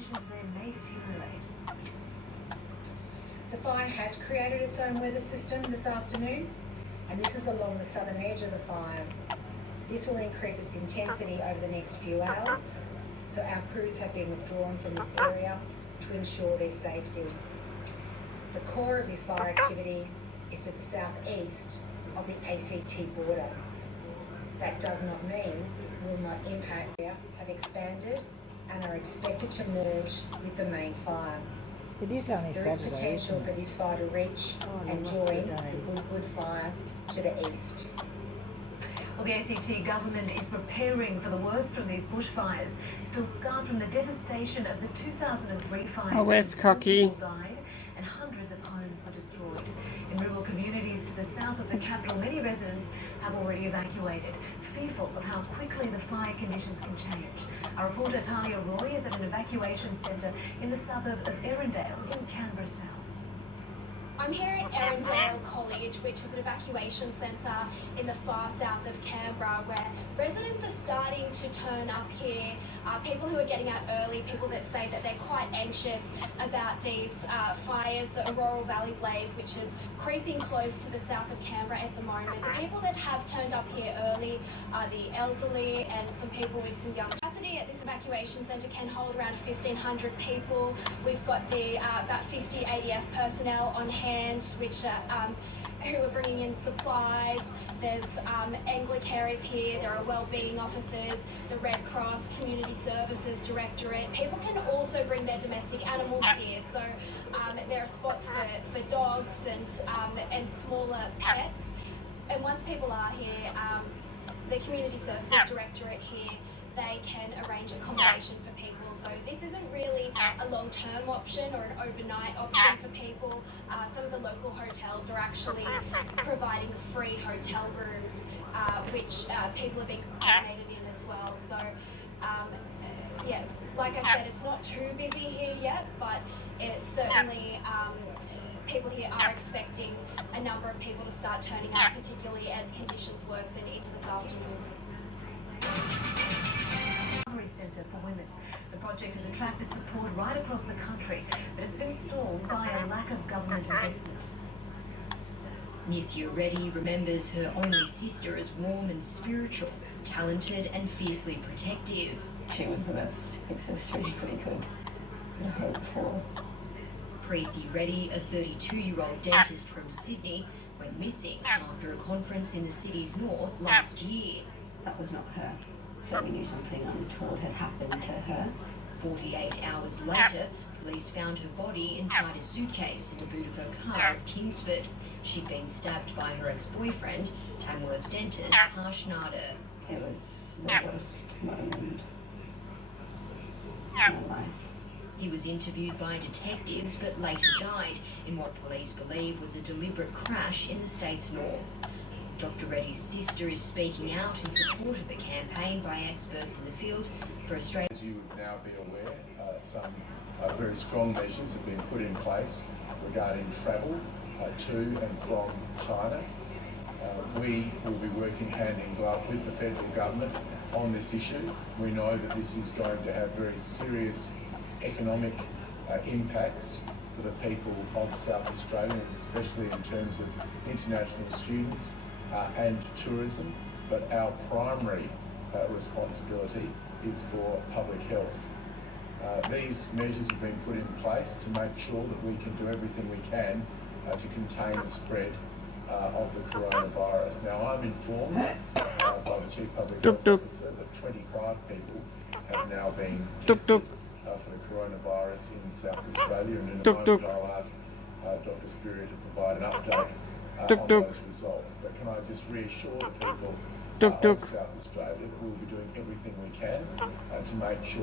conditions there may deteriorate. The fire has created its own weather system this afternoon, and this is along the southern edge of the fire. This will increase its intensity over the next few hours, so our crews have been withdrawn from this area to ensure their safety. The core of this fire activity is to the southeast of the ACT border. That does not mean will not impact area have expanded and are expected to merge with the main fire. It is only There Saturday, is potential isn't for it? this fire to reach and lost join the the days. Good fire to the east. Well, the ACT government is preparing for the worst from these bushfires, still scarred from the devastation of the 2003 fires. Oh, where's Four Cocky? people died and hundreds of homes were destroyed. In rural communities to the south of the capital, many residents have already evacuated, fearful of how quickly the fire conditions can change. Our reporter Talia Roy is at an evacuation centre in the suburb of Erindale in Canberra South. I'm here at Erindale College, which is an evacuation centre in the far south of Canberra, where residents are starting to turn up here. People who are getting out early, people that say that they're quite anxious about these fires, the Aurora Valley Blaze, which is creeping close to the south of Canberra at the moment. The people that have turned up here early are the elderly and some people with some young. Capacity at this evacuation centre can hold around 1,500 people. We've got the about 50 ADF personnel on hand, which who are bringing in supplies. There's angler carers here, there are wellbeing officers, the Red Cross, Community Services Directorate. People can also bring their domestic animals here, so there are spots for dogs and smaller pets. And once people are here, the Community Services Directorate here, they can arrange accommodation for people. So this isn't really a long-term option or an overnight option for people. Some of the local hotels are actually providing free hotel rooms, which people are being accommodated in as well. So yeah, like I said, it's not too busy here yet, but it certainly people here are expecting a number of people to start turning up, particularly as conditions worsen into this afternoon. Centre for women. The project has attracted support right across the country, but it's been stalled by a lack of government investment. Nithya Reddy remembers her only sister as warm and spiritual, talented and fiercely protective. She was the best big sister you could hope for. Preeti Reddy, a 32-year-old dentist from Sydney, went missing after a conference in the city's north last year. That was not her. So we knew something untoward had happened to her. 48 hours later, police found her body inside a suitcase in the boot of her car at Kingsford. She'd been stabbed by her ex-boyfriend, Tamworth dentist Harsh Nader. It was the worst moment in my life. He was interviewed by detectives but later died in what police believe was a deliberate crash in the state's north. Dr. Reddy's sister is speaking out in support of a campaign by experts in the field for Australia. As you would now be aware, some very strong measures have been put in place regarding travel to and from China. We will be working hand in glove with the federal government on this issue. We know that this is going to have very serious economic impacts for the people of South Australia, especially in terms of international students and tourism, but our primary responsibility is for public health. These measures have been put in place to make sure that we can do everything we can to contain the spread of the coronavirus. Now, I'm informed by the Chief Public Health Officer that 25 people have now been tested for the coronavirus in South Australia, and in a moment I'll ask Dr. Spurrier to provide an update on those results. But can I just reassure the people of South Australia that we'll be doing everything we can to make sure